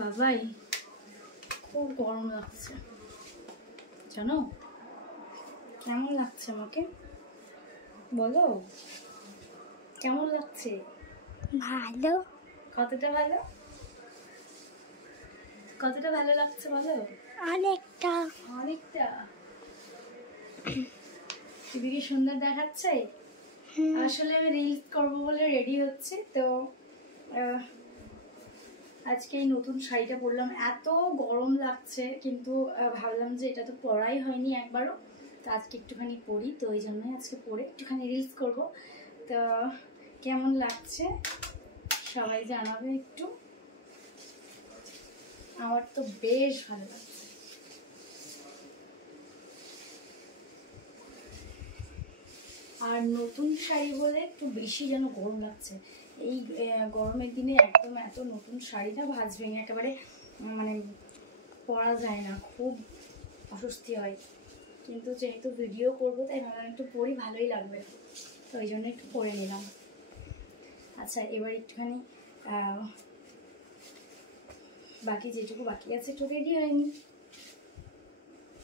বাবাই খুব গরম লাগছে জানো, কেমন লাগছে আমাকে বলো, কেমন লাগছে? ভালো। কতটা ভালো? কতটা ভালো লাগছে বলো? অনেকটা। অনেকটা। দিদিকে সুন্দর দেখাচ্ছে। আসলে আমি রিলস করবো বলে রেডি হচ্ছে তো আজকে এই নতুন শাড়িটা পরলাম, এত গরম লাগছে কিন্তু ভাবলাম যে এটা তো পরাই হয়নি একবারও, তো আজকে একটুখানি পরি, তো ওই জন্যই আজকে পরে একটুখানি রিলস করব। তো কেমন লাগছে সবাই জানাবে একটু, আমার তো বেশ ভালো লাগছে। আর নতুন শাড়ি বলে একটু বেশি যেন গরম লাগছে, এই গরমের দিনে একদম এত নতুন শাড়িটা ভাঁজ ভেঙে একেবারে মানে পরা যায় না, খুব অস্বস্তি হয়, কিন্তু যেহেতু ভিডিও করবো তাই ভাবলাম একটু পরি, ভালোই লাগবে, তো ওই জন্য একটু পরে নিলাম। আচ্ছা এবার একটুখানি বাকি যেটুকু বাকি আছে একটু রেডি হয়নি,